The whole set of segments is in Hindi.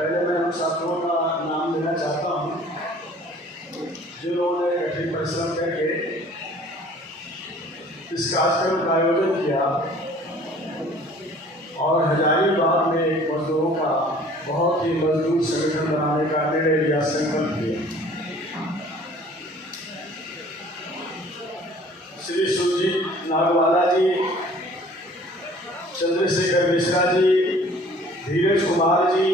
पहले मैं उन साथियों का नाम लेना चाहता हूँ जिन्होंने कठिन परिश्रम करके इस कार्यक्रम का आयोजन किया और हजारीबाग में मजदूरों का बहुत ही मजबूत संगठन बनाने का निर्णय लिया, संकल्प लिया। श्री सुरजीत नागवाला जी, चंद्रशेखर मिश्रा जी, धीरज कुमार जी,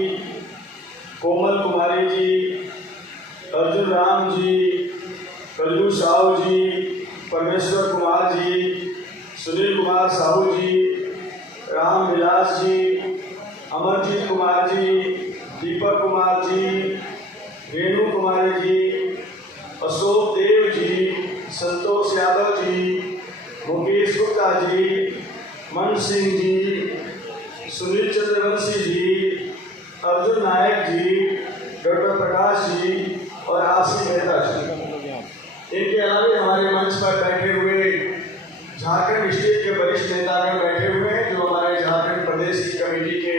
कोमल कुमारी जी, अर्जुन राम जी, कल्लू साहू जी, परमेश्वर कुमार जी, सुनील कुमार साहू जी, राम विलास जी, अमरजीत कुमार जी, दीपक कुमार जी, रेणु कुमारी जी, अशोक देव जी, संतोष यादव जी, मुकेश गुप्ता जी, मन सिंह जी, सुनील चंद्रवंशी जी, अर्जुन नायक जी, डॉक्टर प्रकाश जी और आसिफ मेहता जी। इनके अलावा हमारे मंच पर बैठे हुए झारखंड स्टेट के वरिष्ठ नेतागण बैठे हुए हैं जो हमारे झारखंड प्रदेश की कमेटी के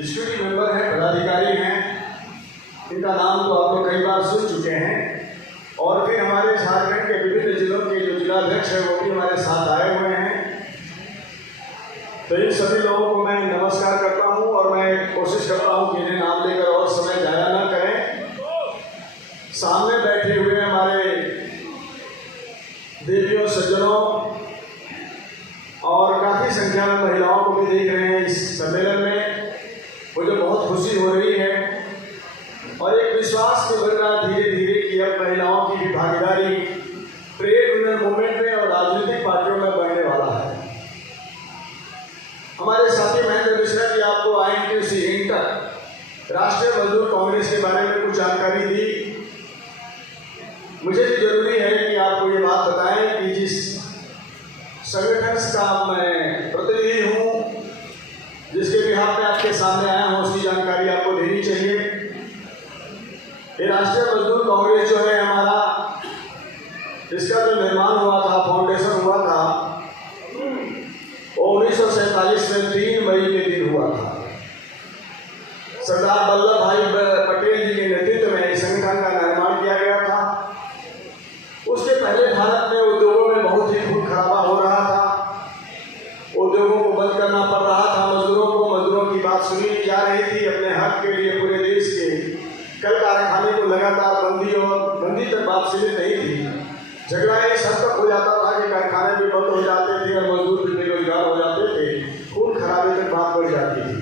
एग्जीक्यूटिव मेंबर हैं, पदाधिकारी हैं। इनका नाम तो आप लोग कई बार सुन चुके हैं। और फिर हमारे झारखंड के विभिन्न जिलों के जो जिलाध्यक्ष हैं वो भी हमारे साथ आए हुए हैं। तो इन सभी लोगों को मैं नमस्कार करता हूं और मैं कोशिश करता हूं कि इन्हें नाम लेकर और समय जाया न करें। सामने बैठे हुए हमारे देवियों, सज्जनों और काफ़ी संख्या में महिलाओं को भी देख रहे हैं इस सम्मेलन में, मुझे बहुत खुशी हो रही है और एक विश्वास के बन रहा धीरे धीरे कि अब महिलाओं की भी भागीदारी ट्रेड यूनियन मूवमेंट में और राजनीतिक पार्टियों में बढ़ने वाला है। हमारे साथी महेंद्र मिश्रा जी आपको INTUC इंटर राष्ट्रीय मजदूर कांग्रेस के बारे में कुछ जानकारी दी। मुझे भी जरूरी है कि आपको ये बात बताएं कि जिस संगठन का मैं प्रतिनिधि हूँ, जिसके बिहाफ में आपके सामने आया हूँ, उसकी जानकारी आपको देनी चाहिए। ये राष्ट्रीय मजदूर कांग्रेस जो है हमारा, इसका जो निर्माण हुआ था, फाउंडेशन हुआ था, 1947 में 3 मई के दिन हुआ था। सरदार वल्लभ भाई पटेल जी के नेतृत्व में इस संगठन का निर्माण किया गया था। उसके पहले भारत में उद्योगों में बहुत ही खून खराबा हो रहा था, उद्योगों को बंद करना पड़ रहा था मजदूरों को, मजदूरों की बात सुनी नहीं जा रही थी। अपने हक के लिए पूरे देश के कल कारखाने को लगातार बंदी तक बात सीमित नहीं थी। झगड़ा इस हद तक हो जाता था कि कारखाने भी बंद हो जाते थे और मजदूर भी बेरोजगार हो जाते थे, खून खराबे तक बात बढ़ जाती थी।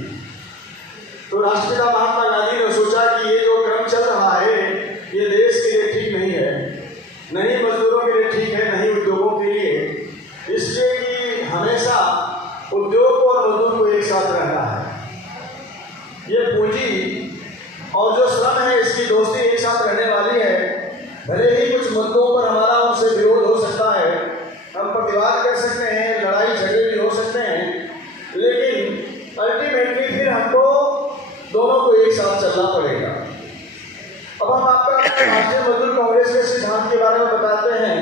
तो राष्ट्रपिता महात्मा गांधी ने सोचा कि ये जो क्रम चल रहा है ये देश के लिए ठीक नहीं है, नहीं मजदूरों के लिए ठीक है, नहीं उद्योगों के लिए। इसलिए कि हमेशा उद्योग और मजदूर को एक साथ रहना है। ये पूंजी और जो श्रम है इसकी दोस्ती एक साथ रहने वाली है। भले ही कुछ मुद्दों पर हमारा उनसे विरोध हो सकता है, हम प्रतिवाद कर सकते हैं, लड़ाई झगड़े भी हो सकते हैं, लेकिन अल्टीमेटली फिर हमको दोनों को एक साथ चलना पड़ेगा। अब हम आपका राष्ट्रीय मजदूर कांग्रेस के सिद्धांत के बारे में बताते हैं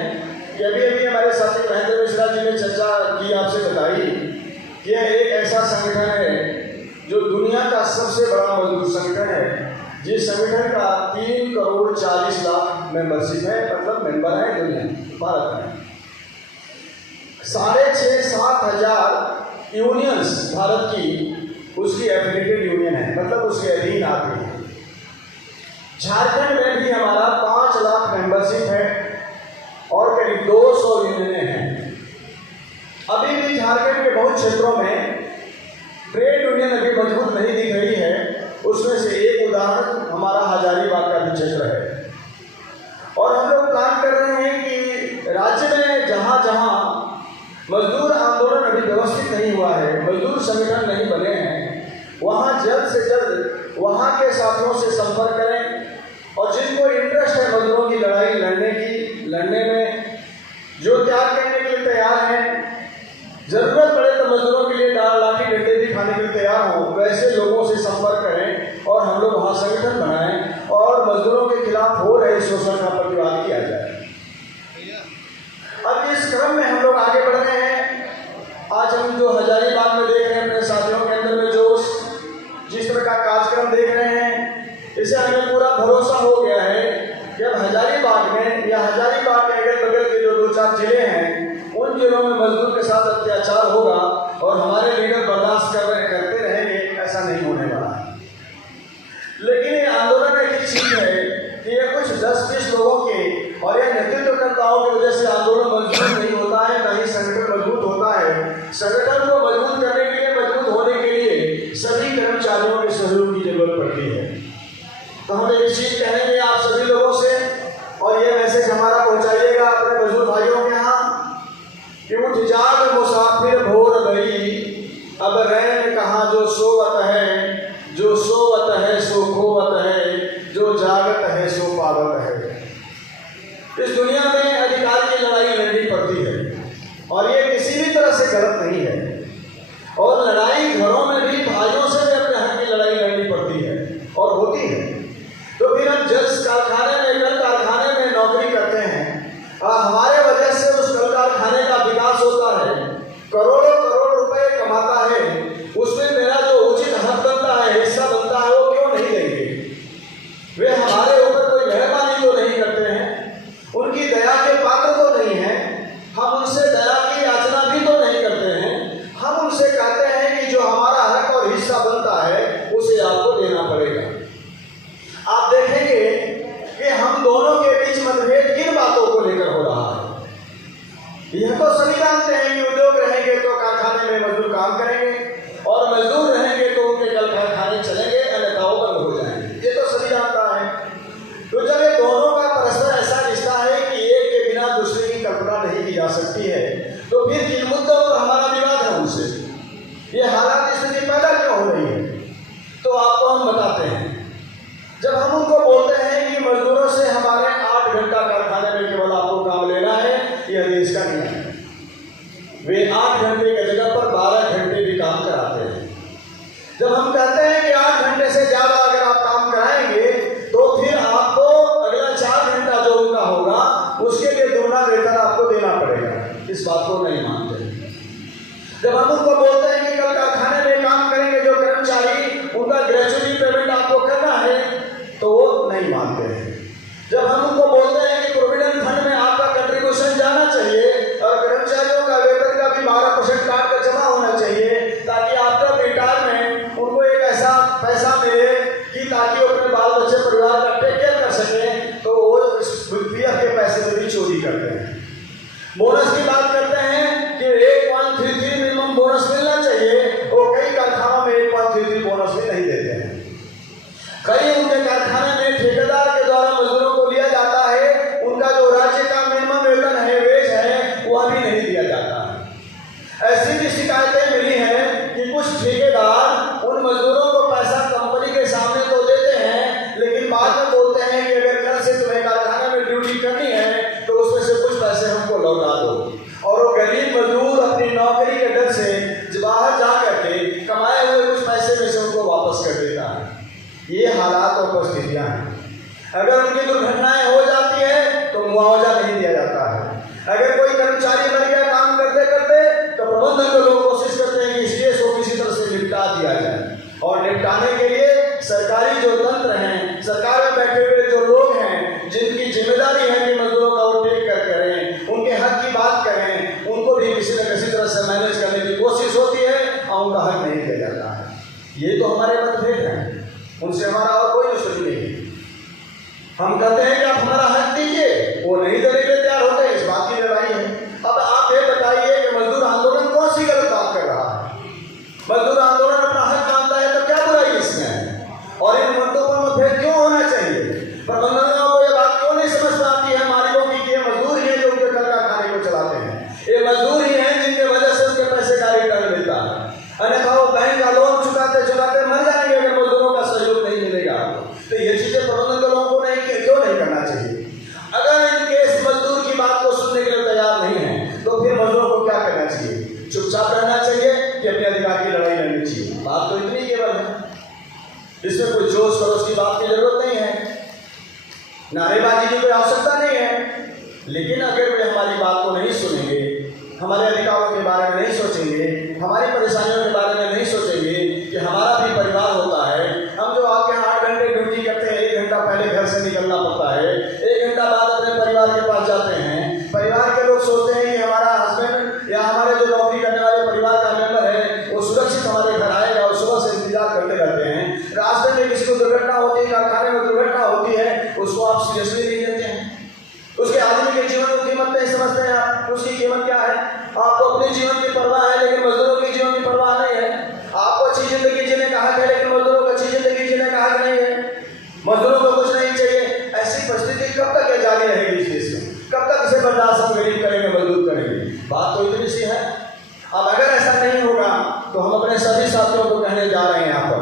कि अभी अभी हमारे साथी महेंद्र मिश्रा जी ने चर्चा की, आपसे बताई कि यह एक ऐसा संगठन है जो दुनिया का सबसे बड़ा मजदूर संगठन है, जिस संगठन का 3 करोड़ 40 लाख मेंबरशिप है, मतलब मेंबर है दुनिया भारत में। 6,500-7 हजार यूनियंस भारत की उसकी एफिलिएटेड यूनियन है, मतलब उसके अधीन आती है। झारखंड में भी हमारा 5 लाख मेंबरशिप है और करीब 200 यूनियनें हैं। अभी भी झारखंड के बहुत क्षेत्रों में ट्रेड यूनियन अभी मजबूत नहीं दिख रही है। उसमें से एक उदाहरण हमारा हजारीबाग का भी क्षेत्र है। और हम लोग प्लान कर रहे हैं कि राज्य में जहाँ जहाँ मजदूर आंदोलन अभी व्यवस्थित नहीं हुआ है, मजदूर संगठन नहीं बने हैं, वहाँ जल्द से जल्द वहाँ के साथियों से संपर्क करें और जिनको इंटरेस्ट है मजदूरों की लड़ाई लड़ने में, जो त्याग करने के लिए तैयार हैं, जरूरत पड़े तो मजदूरों के लिए लाठी डंडे भी खाने के लिए तैयार हो, वैसे लोगों से संपर्क करें और हम लोग वहाँ संगठन बनाएं और मजदूरों के खिलाफ हो रहे शोषण का प्रतिवाद किया जाए। अब इस क्रम में हम लोग आगे बढ़ रहे हैं। आज हम जो हजारीबाग में देख रहे हैं अपने साथियों के अंदर में जोश, जिस तरह का कार्यक्रम देख रहे हैं, जिसे हमें पूरा भरोसा हो गया है कि अब हजारीबाग में या हजारीबाग के अगल बगल के जो 2-4 जिले हैं उन जिलों में मजदूर के साथ अत्याचार होगा और हमारे लीडर बर्दाश्त करते रहेंगे, ऐसा नहीं होने वाला है। लेकिन ये आंदोलन एक चीज है कि ये कुछ 10-20 लोगों के और ये नेतृत्वकर्ताओं की वजह से आंदोलन मजबूत नहीं होता है, न ही संगठन मजबूत होता है। संगठन को मजबूत करने के लिए, मजबूत होने के लिए सभी कर्मचारियों के सहयोग की जरूरत पड़ती है। तो हम एक चीज कहेंगे आप सभी लोगों से, और ये मैसेज हमारा पहुंचाइएगा अपने मजदूर भाइयों के यहाँ कि उठ जाग मुसाफिर भोर गई, अब रैन कहाँ जो सोवत है, जो सोवत है सो खोवत है, जो जागत है सो पावत है। इस दुनिया में अधिकार की लड़ाई लड़नी पड़ती है और ये किसी भी तरह से गलत नहीं है, और लड़ाई घरों में भी भाइयों से भी अपने हक की लड़ाई लड़नी पड़ती है और होती है। तो फिर हम जिस कारखाने में, कल कारखाने में नौकरी करते हैं, हमारे वजह से उस कल कारखाने का विकास होता है, करोड़ों करोड़ रुपए कमाता है, उसमें मेरा जो उचित हक बनता है, हिस्सा बनता है, वो क्यों नहीं देंगे? वे हमारे ऊपर कोई मेहरबानी तो नहीं करते हैं, उनकी दया के पात्र तो नहीं है, हम उनसे दया की याचना भी तो नहीं करते हैं। हम उनसे कहते हैं कि जो हमारा हक और हिस्सा बनता है उसे आपको देना पड़ेगा। आप देखेंगे कि हम दोनों के बीच मतभेद किन बातों को लेकर हो रहा है। यह तो सभी जानते हैं कि उद्योग रहेंगे तो कारखाने में मजदूर काम करेंगे, और मजदूर रहेंगे तो उनके कल कारखाने चलेंगे, अन्यथा वो बंद हो जाएंगे। ये तो सभी जानता है। तो जब ये दोनों का परस्पर ऐसा रिश्ता है कि एक के बिना दूसरे की कल्पना नहीं की जा सकती है, तो फिर किन मुद्दों पर हमारा विवाद है उनसे? ये हालात स्थिति पैदा क्यों हो रही है? तो आपको हम बताते हैं। जब हम उनको बोलते हैं कि मजदूरों से हमारे 8 घंटा कारखाने में केवल आपको काम लेना है, यह देश का नियम है। वे 8 घंटे की जगह पर 12 घंटे भी काम कराते हैं। जब हम कहते हैं कि 8 घंटे से ज्यादा अगर आप काम कराएंगे तो फिर आपको अगला 4 घंटा जो उनका होगा उसके लिए दुगना वेतन आपको देना पड़ेगा। इस बात को नहीं मानते। जब हम उनको बोलते हैं कि कल कारखाने में काम करेंगे जो कर्मचारी, उनका ग्रेजुएटी पेमेंट आपको करना है, तो वो नहीं मानते हैं। जब हम उनको बोलते हैं कि प्रोविडेंट फंड में आपका कंट्रीब्यूशन जाना चाहिए और कर्मचारियों का वेतन का भी 12% काट कर जमा होना चाहिए, ताकि आफ्टर रिटायरमेंट उनको एक ऐसा पैसा मिले कि ताकि वो अपने बाल बच्चे परिवार का टेक केयर कर सकें, तो वो पीएफ के पैसे में भी चोरी करते हैं। बोनस की बात करते हैं कि 1.33 मिनिमम बोनस मिलना चाहिए, और कई कारखानों में 1.33 बोनस भी नहीं देते हैं। कई उनके कारखाने में ठेकेदार के द्वारा मजदूरों को लिया जाता है, उनका जो राज्य का मिनिमम वेतन है, वेज है, वह भी नहीं दिया जाता है। ऐसी भी शिकायतें मिली हैं कि कुछ ठेकेदार उन मजदूरों को पैसा कंपनी के सामने तो देते हैं, लेकिन बाद में बोलते हैं कि अगर कल से तुम्हें कारखाने में ड्यूटी करनी है तो उसमें से कुछ पैसे हमको लौटा दो। और वो गरीब मजदूर अपनी नौकरी के डर से बाहर जा करके कमाए हुए कुछ पैसे में से उनको वापस कर देता है। ये हालात और परिस्थितियां हैं। अगर उनकी दुर्घटनाएं हो जाती है तो मुआवजा नहीं दिया जाता है। अगर कोई कर्मचारी मर गया काम करते करते, तो प्रबंधन के लोग कोशिश करते हैं कि इस केस को किसी तरह से निपटा दिया जाए, और निपटाने के लिए सरकारी जो तंत्र हैं, सरकार में बैठे हुए जो लोग हैं, जिनकी जिम्मेदारी है कि मजदूरों का वो टेक कर करें, उनके हक की बात करें, उनको भी किसी न किसी तरह से मैनेज करने की कोशिश होती है और उनका हक नहीं दिया जाता है। ये तो हमारे मतभेद हैं, उनसे हमारा और कोई दुश्मनी नहीं है। हम कहते हैं कि आप हमारा हक दीजिए, वो नहीं देने के लिए तैयार होते हैं, इस बात की लड़ाई है। अब आप ये बताइए कि मजदूर आंदोलन कौन सी गलत बात कर रहा है? मजदूर आंदोलन अपना हक मानता है तो क्या बुराई इसमें है? और इन मुद्दों पर मतभेद क्यों होना चाहिए? प्रबंधकों को ये बात क्यों नहीं समझ में आती है मालिकों की कि ये मजदूर ही है जो उनके कल कारखाने को चलाते हैं, ये मजदूर ही है जिनके वजह से उनके पैसे का रिटर्न मिलता है, अन्यथा वो बैंक का लोन चुकाते चुकाते मर जाएंगे अगर मजदूरों का सहयोग नहीं मिलेगा। तो ये चीजें प्रबंधन लोगों को क्यों नहीं करना चाहिए? अगर इनके इस मजदूर की बात को सुनने के लिए तैयार नहीं है तो फिर मजदूरों को क्या करना चाहिए? चुपचाप रहना चाहिए कि अपने अधिकार की लड़ाई लड़नी चाहिए? बात तो इतनी केवल है, इसमें कोई जोश खरोश की बात की जरूरत नहीं है, नारेबाजी की कोई आवश्यकता नहीं है। लेकिन अगर वे हमारी बात को नहीं सुनेंगे, हमारे अधिकारों के बारे में नहीं सोचेंगे, हमारी परेशानियों के बारे में नहीं सोचेंगे कि हमारा भी परिवार होता है, हम जो आपके 8 घंटे ड्यूटी करते हैं, मजदूरों को कुछ नहीं चाहिए। ऐसी परिस्थिति कब तक ये जारी रहेगी इस देश में? कब तक इसे बर्दाश्त हम गरीब करेंगे, मजदूर करेंगे? बात तो इतनी सी है। अब अगर ऐसा नहीं होगा तो हम अपने सभी साथियों को कहने जा रहे हैं, यहाँ पर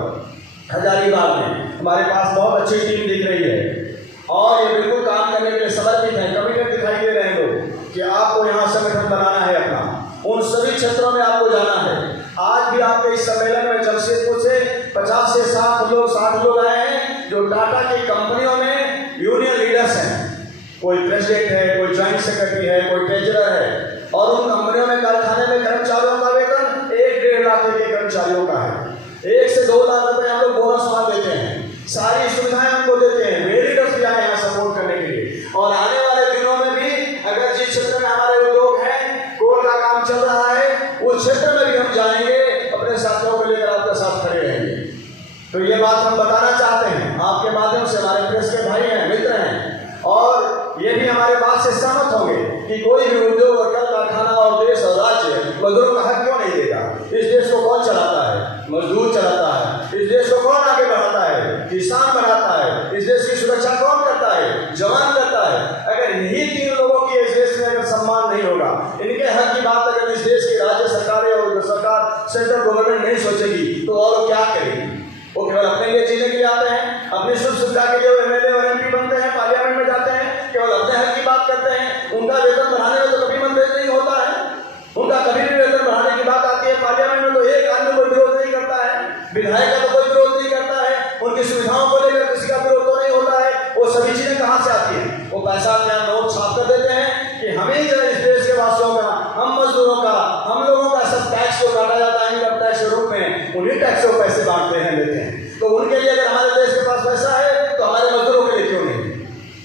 हजारीबाग में हमारे पास बहुत अच्छी टीम दिख रही है और ये बिल्कुल काम करने के लिए समर्पित है, कमिटेड दिखाई दे रहे हैं लोग कि आपको यहाँ संगठन बनाना है अपना, उन सभी क्षेत्रों में आपको जाना है। आज भी आपके इस सम्मेलन में जमशेदपुर से 50 से 60 लोग आए हैं जो टाटा की कंपनियों में यूनियन लीडर्स हैं। कोई प्रेसिडेंट है, कोई ज्वाइंट सेक्रेटरी है, कोई ट्रेजरर है और उन कंपनियों में कारखाने में कर्मचारियों का वेतन 1-1.5 लाख के कर्मचारियों का है। 1 से 2 लाख रुपए हम लोग बोनस वहां देते हैं, सारी सुविधाएं हमको देते हैं। मेरिटर्स भी आए यहाँ सपोर्ट करने के लिए और आने वाले दिनों में भी अगर जिस क्षेत्र में हमारे उद्योग हैं, कोल का काम चल रहा है, उस क्षेत्र में भी हम जाएंगे, अपने साथियों को लेकर आपके साथ खड़े रहेंगे। तो ये बात हम बताना चाहते हैं आपके माध्यम से, हमारे प्रेस के भाई हैं, मित्र हैं और ये भी हमारे बात से सहमत होंगे कि कोई भी उद्योग और कल कारखाना और देश और राज्य मजदूरों का हक क्यों नहीं देगा? इस देश को कौन चलाता है? मजदूर चलाता है। इस देश को कौन आगे बढ़ाता है? किसान बढ़ाता है। इस देश की सुरक्षा कौन करता है? जवान करता है। अगर इन्हीं 3 लोगों की इस देश में अगर सम्मान नहीं होगा, इनके हक की बात अगर इस देश की राज्य सरकारें और सरकार सेंट्रल गवर्नमेंट नहीं सोचेगी तो और क्या करेगी? वो केवल अपने लिए जीने के लिए आते हैं, अपनी सुख सुविधा के लिए एमएलए और एमपी बनते हैं, पार्लियामेंट में जाते हैं, केवल अपने हक की बात करते हैं। उनका वेतन बढ़ाने में तो कभी मतभेद नहीं होता है, उनका कभी भी वेतन बढ़ाने की बात आती है पार्लियामेंट में तो एक आदमी कोई विरोध नहीं करता है, विधायक का तो कोई विरोध नहीं करता है, उनकी सुविधाओं को लेकर किसी का विरोध तो नहीं होता है। वो सभी चीजें कहाँ से आती है? वो पैसा क्या नोट छाप कर देते हैं कि हमें इस देश के वासियों का, हम मजदूरों का, हम लोगों का सब टैक्स को काटा जाता है इनकम टैक्स के रूप में, उन्हीं टैक्स को पैसे बांटते हैं, लेते हैं। तो उनके लिए अगर हमारे देश के पास पैसा है तो हमारे मजदूरों के लिए क्यों नहीं?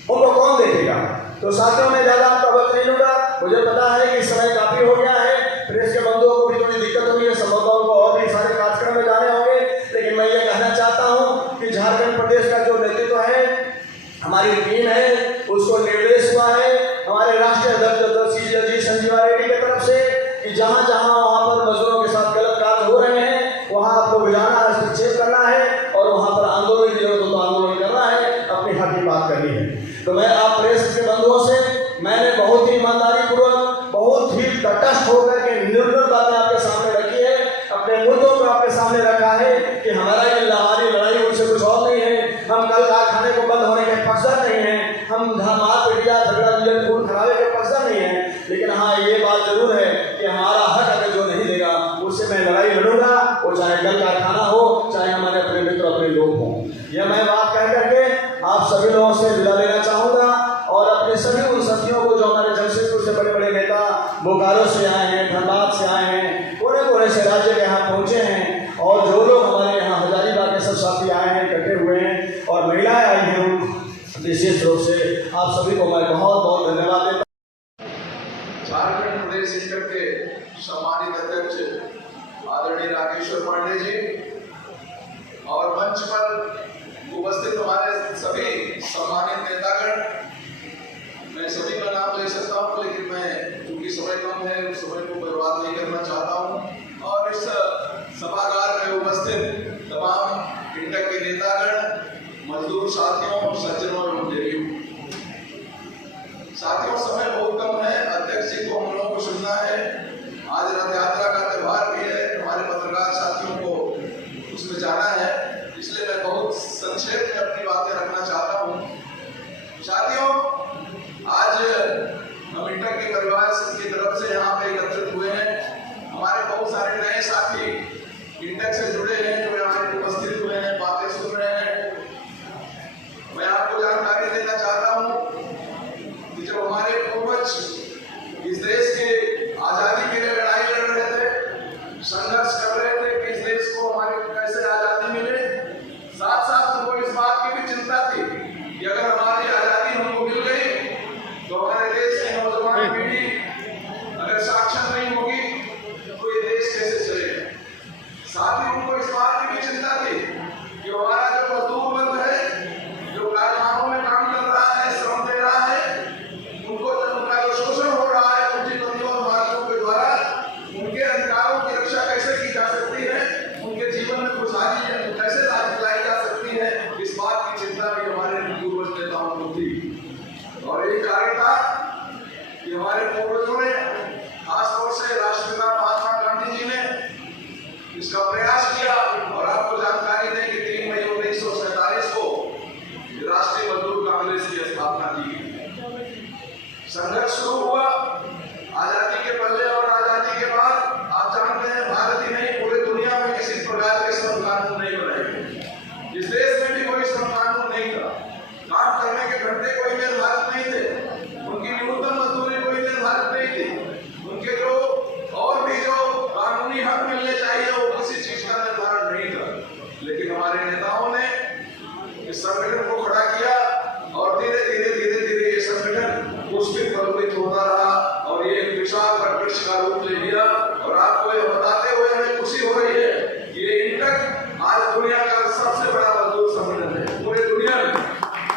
उनको कौन देखेगा? तो साथियों में ज्यादा आपका वक्त नहीं लूंगा, मुझे पता है कि समय काफी हो गया है, प्रेस के बंधुओं को भी थोड़ी दिक्कत होगी है, संभवतः उनको और भी सारे कार्यक्रम में जाने होंगे, लेकिन मैं ये कहना चाहता हूँ कि झारखंड प्रदेश का जो नेतृत्व है, हमारी टीम है, उसको निर्देश हुआ है हमारे राष्ट्रीय अध्यक्ष जी संजीवा रेड्डी की तरफ से कि जहाँ जहाँ वहाँ पर मजदूरों के साथ गलत कार्य हो रहे हैं वहाँ आपको जाना है, हस्तक्षेप करना है और वहाँ पर आंदोलन की जरूरत हो तो आंदोलन करना है, अपनी हक की बात करनी है। तो मैं आप प्रेस के बंधुओं से मैंने बहुत ही ईमानदारी पूर्वक, बहुत ही तटस्थ होकर के निर्भर बातें आपके सामने रखी है, अपने मुद्दों को आपके सामने रखा है कि हमारी लड़ाई उनसे कुछ और नहीं है। हम कल कारखाने को बंद होने के पक्षधर नहीं है, हम मार पीटिया झगड़ा मिलन खून खराबे के पक्षधर नहीं है, लेकिन हाँ ये बात जरूर है कि हमारा हक अगर जो नहीं देगा उससे मैं लड़ाई लड़ूंगा, वो चाहे कल कारखाना हो, चाहे हमारे अपने मित्र अपने लोग हों। यह मैं बात कह करके आप सभी लोगों से विदा लेना चाहूंगा और अपने सभी उन साथियों को जो हमारे जमशेदपुर से बड़े बड़े नेता बोकारो से आए हैं, धनबाद से आए हैं, कोने कोने से राज्य के यहाँ पहुंचे हैं और जो लोग हमारे यहाँ हजारीबाग के सब साथी आए हैं, इकट्ठे हुए हैं और महिलाएं आई हैं, विशेष रूप से आप सभी को मैं बहुत बहुत धन्यवाद देता हूँ। झारखंड प्रदेश इंटर के सम्मानित अध्यक्ष आदरणीय राकेश्वर पांडे जी और मंच पर उपस्थित हमारे सभी सम्मानित नेतागण, मैं सभी का नाम ले सकता हूँ लेकिन मैं चूंकि समय कम है उस समय को बर्बाद नहीं करना चाहता हूँ और इस सभागार में उपस्थित तमाम इंटर के नेतागण, मजदूर साथियों, सज्जनों एवं देवियों, साथियों समय बहुत कम है, अध्यक्ष जी को हम लोगों को सुनना है, आज रथ यात्रा का त्योहार भी है, हमारे पत्रकार साथियों को उसमें जाना है, इसलिए मैं बहुत संक्षेप में अपनी बातें रखना चाहता हूँ। साथियों, आज हम इंटर के परिवार की तरफ से यहाँ पे एकत्रित हुए हैं, हमारे बहुत सारे नए साथी इंटर से जुड़े हैं जो यहाँ उपस्थित हुए हैं, बातें सुन रहे हैं। मैं आपको जानकारी देना चाहता हूँ कि जब हमारे पूर्वज इस देश के आजादी के लिए लड़ाई लड़ रहे थे, संघर्ष कर रहे थे कि इस देश को हमारे कैसे आजादी मिले, साथ साथ उनको इस बात की भी चिंता थी कि अगर हमारी आजादी हमको मिल गई लेकिन हमारे नेताओं ने इस संगठन को खड़ा किया और धीरे धीरे ये संगठन पुष्पित बलवित होता रहा और ये एक विशाल वृक्ष का रूप ले लिया। और आपको ये बताते हुए हमें खुशी हो रही है कि ये इंटक आज दुनिया का सबसे बड़ा मजदूर संगठन है पूरे दुनिया में,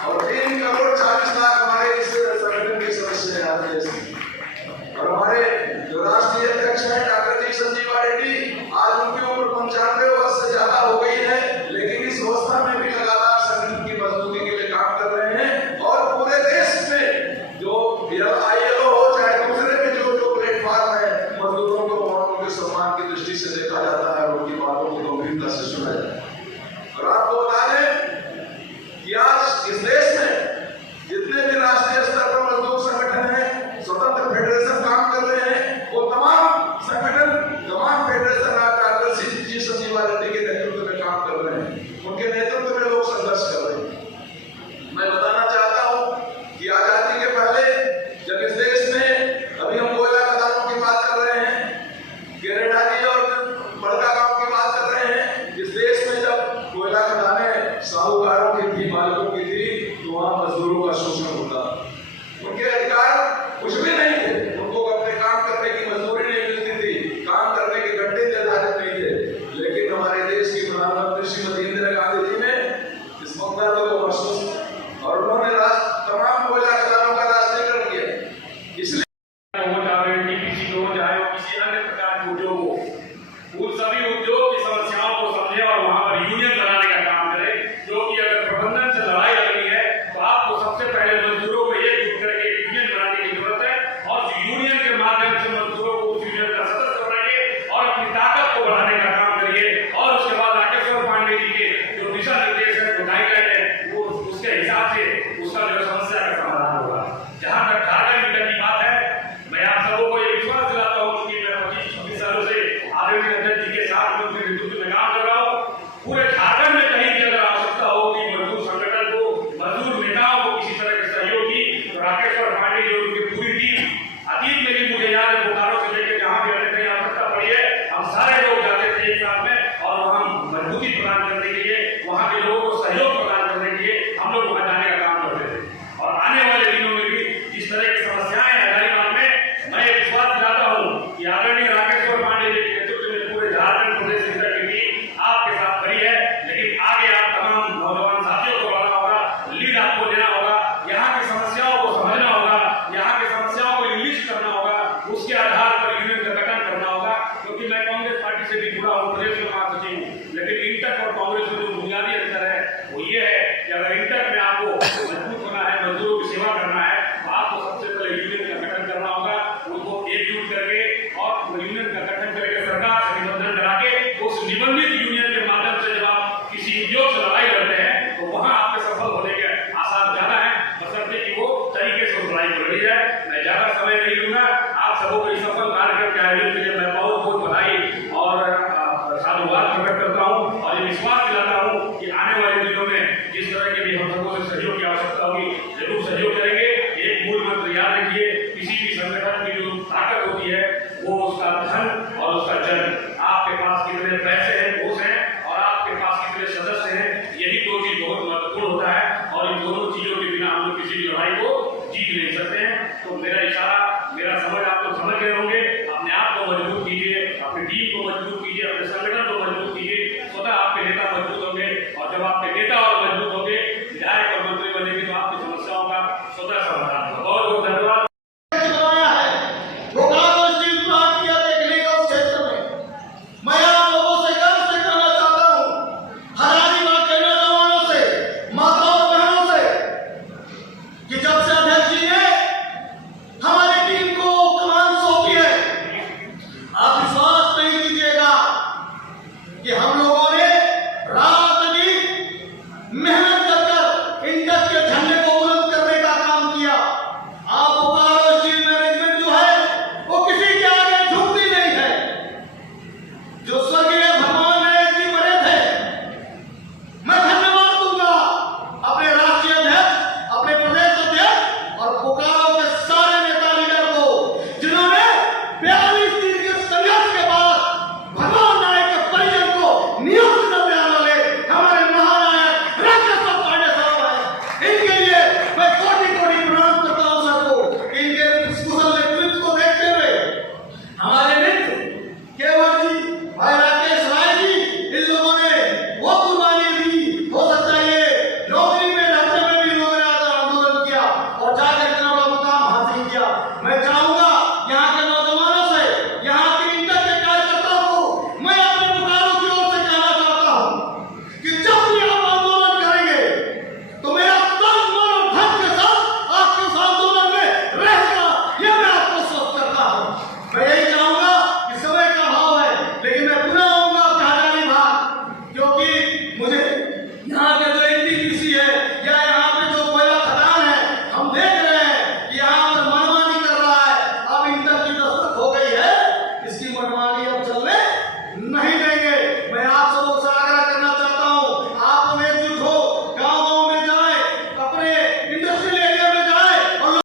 और 3 करोड़ 40 लाख हमारे इस संगठन के सदस्य हैं आज देश में। और हमारे जो राष्ट्रीय अध्यक्ष हैं डॉक्टर जी संजीवा रेड्डी, आज उनकी उम्र 95 वर्ष से ज्यादा हो गई है, लेकिन इस अवस्था में भी लगातार संगठन की मजबूती के लिए काम कर रहे हैं। और पूरे देश में जो ILO हो चाहे दूसरे में जो प्लेटफॉर्म है, मजदूरों को उनके सम्मान की दृष्टि से देखा जाता है और उनकी बातों को गंभीरता से सुना जाता है। और आपको बता दें कि आज इस देश में जितने भी राष्ट्रीय स्तर पर मजदूर संगठन हैं, स्वतंत्र फेडरेशन काम कर रहे हैं, वो तमाम संगठन तमाम फेडरेशन डॉक्टर जी संजीवा रेड्डी के नेतृत्व में काम कर रहे हैं, उनके नेतृत्व में लोग संघर्ष कर रहे हैं। मैं बताना चाहता हूं कि आजादी के पहले जब इस देश में अभी हम कोयला खदानों की बात कर रहे हैं, केरेडाली और बड़का गांव की बात कर रहे हैं, इस देश में जब कोयला खदानें साहूकारों की थी, मालिकों की थी, तो वहां मजदूरों का शोषण होता, उनके अधिकार कुछ भी नहीं थे, उनको अपने काम करने की मजदूरी नहीं मिलती थी, काम करने के घंटे निर्धारित नहीं थे। लेकिन हमारे देश की प्रधानमंत्री श्रीमती इंदिरा गांधी जी ने इस मुद्दे को महसूस और उन्होंने तमाम कोयला खदानों का राष्ट्रीयकरण किया। इसलिए चाहे वो किसी अन्य प्रकार के उद्योग हो, उन सभी उद्योग की समस्याओं को समझे और वहां पर यूनियन बनाने का काम करे, जो कि अगर प्रबंधन से लड़ाई लड़नी है तो आपको सबसे पहले मजदूरों को एकजुट करके यूनियन बनाने की जरूरत है और यूनियन के माध्यम से मजदूरों को उस यूनियन का सदस्य बनाइए और अपनी ताकत को बढ़ाने का काम करिए। और उसके बाद राकेश्वर पांडे जी के जो दिशा निर्देश है, जो गाइडलाइन है, वो उसके हिसाब से उसका जो समस्या का समाधान होगा। जहां तक झारखंड की बात है, मैं आप सबों को ये विश्वास दिलाता हूं कि मैं 25-26 सालों से आदरणीय अध्यक्ष जी के साथ में उनके नेतृत्व में काम कर रहा हूं। पूरे झारखंड में कहीं भी अगर आवश्यकता हो कि मजदूर संगठन को, मजदूर नेताओं को किसी तरह के सहयोग की, तो राकेश्वर पांडे जी और उनकी पूरी टीम, अतीत में भी मुझे याद है बोकारो से लेकर जहां भी हमें कहीं आवश्यकता पड़ी है, हम सारे लोग जाते थे एक साथ में और वहां मजबूती प्रदान करने के लिए, वहां के लोगों को सहयोग प्रदान करने के लिए हम लोग वहां जाने का काम करते थे। और आने वाले दिनों में भी इस तरह की समस्याएं हजारीबाग में, मैं विश्वास दिलाता हूं कि आदरणीय राकेश्वर पांडे जी के नेतृत्व में पूरे झारखंड प्रदेश की टीम आपके साथ खड़ी है। लेकिन आगे आप तमाम नौजवान साथियों को बढ़ाना होगा, लीड आपको देना होगा, यहाँ की समस्याओं को समझना होगा, यहाँ की समस्याओं को लिस्ट करना होगा, उसके आधार पर यूनियन का गठन करना होगा। क्योंकि मैं कांग्रेस पार्टी से भी जुड़ा हूँ, प्रदेश में महासचिव हूँ, लेकिन इंटक और कांग्रेस में जो बुनियादी अंतर है वो ये है कि अगर इंटक में आपको मजबूत होना है, मजदूरों की सेवा करना है, तो आपको सबसे पहले यूनियन का गठन करना होगा, उनको एकजुट करके और यूनियन का गठन करके सरकार से निबंधन करा के उस निबंधित यूनियन के माध्यम से जब आप किसी उद्योग से लड़ाई लड़ते हैं तो वहां आपके सफल होने के आसार ज्यादा है, बशर्ते कि वो तरीके से उस लड़ाई को लड़ी जाए। मैं ज्यादा समय नहीं लूंगा, आप सबों को इस सफल कार्यक्रम के आयोजन के लिए मैं बहुत बहुत बधाई और साधुवाद प्रकट करता हूँ और ये विश्वास दिलाता हूँ कि आने वाले दिनों में जिस तरह के भी हम सबको से सहयोग की आवश्यकता होगी, जरूर सहयोग करेंगे। एक मूल मंत्र याद रखिए, किसी भी संगठन की जो ताकत होती है वो उसका धन और उसका जन। आपके पास कितने पैसे हैं, कोष हैं और आपके पास कितने सदस्य हैं, यही दो चीज बहुत महत्वपूर्ण होता है और इन दोनों चीजों के बिना हम लोग किसी भी लड़ाई को जीत नहीं सकते हैं। तो मेरा इशारा, मेरा समझ आप लोग समझ गए होंगे। अपने आप को मजबूत कीजिए, अपनी टीम को मजबूत कीजिए, अपने संगठन को मजबूत कीजिए, स्वतः आपके नेता मजबूत होंगे और जब आपके नेता और मजबूत होंगे